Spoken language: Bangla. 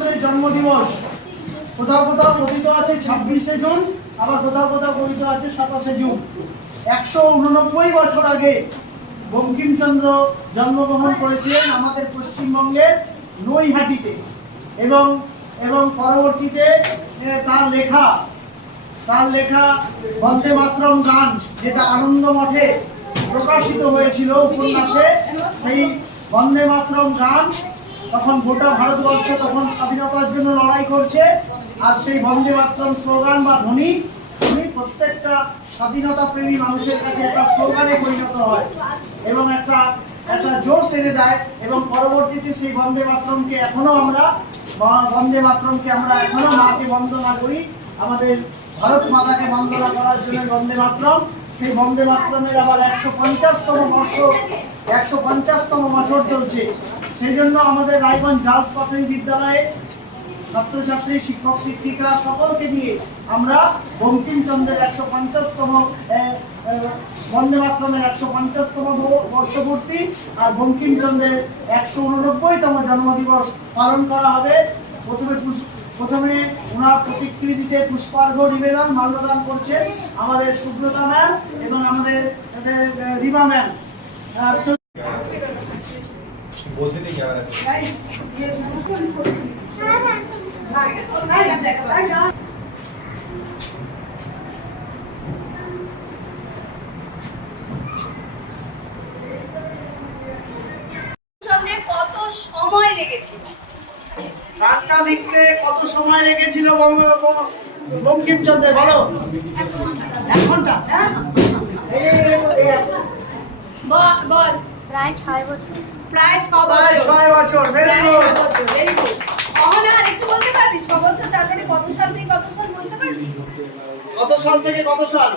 বঙ্কিমচন্দ্রের জন্মদিবস কোথাও কোথাও কথিত আছে 26শে জুন, আবার কোথাও কোথাও কথিত আছে 27শে জুন। 189 বছর আগে বঙ্কিমচন্দ্র জন্মগ্রহণ করেছিলেন আমাদের পশ্চিমবঙ্গের নৈহাটিতে, এবং এবং পরবর্তীতে তার লেখা বন্দে মাতরম গান, যেটা আনন্দ মঠে প্রকাশিত হয়েছিল উপন্যাসে, সেই বন্দে মাতরম গান তখন গোটা ভারতবর্ষ তখন স্বাধীনতার জন্য লড়াই করছে, আর সেই বন্দে মাতরম স্লোগান বা ধ্বনি প্রত্যেকটা স্বাধীনতা প্রেমী মানুষের কাছে একটা স্লোগানে পরিণত হয় এবং একটা জোশ এনে দেয়। এবং পরবর্তীতে সেই বন্দে মাতরমকে আমরা এখনো মাকে বন্দনা করি, আমাদের ভারত মাতাকে বন্দনা করার জন্য বন্দে মাতরম। সেই বন্দে মাতরমের আবার 150তম বছর চলছে। সেই জন্য আমাদের রায়গঞ্জ গার্লস প্রাথমিক বিদ্যালয়ে ছাত্রছাত্রী, শিক্ষক শিক্ষিকা সকলকে নিয়ে আমরা বঙ্কিমচন্দ্রের 150তম বন্দে মাতরমের 150তম বর্ষপূর্তি আর বঙ্কিমচন্দ্রের 189তম জন্মদিবস পালন করা হবে। প্রথমে ওনার প্রতিকৃতিতে পুষ্পার্ঘ নিবেদন মাল্যদান করছেন আমাদের সুব্রতা ম্যাম এবং আমাদের রিমা ম্যাম। কত সময় লেগেছিল গানটা লিখতে, কত সময় লেগেছিল বঙ্কিমচন্দ্রের, বলো? 1 ঘন্টা। বল। প্রায় 6 বছর। প্রায় 6 বছর। Very good. অহনা একটু বলতে পারবি 6 বছর তারপরে কত সাল থেকে কত সাল বলতে পারবি? কত সাল থেকে কত সাল?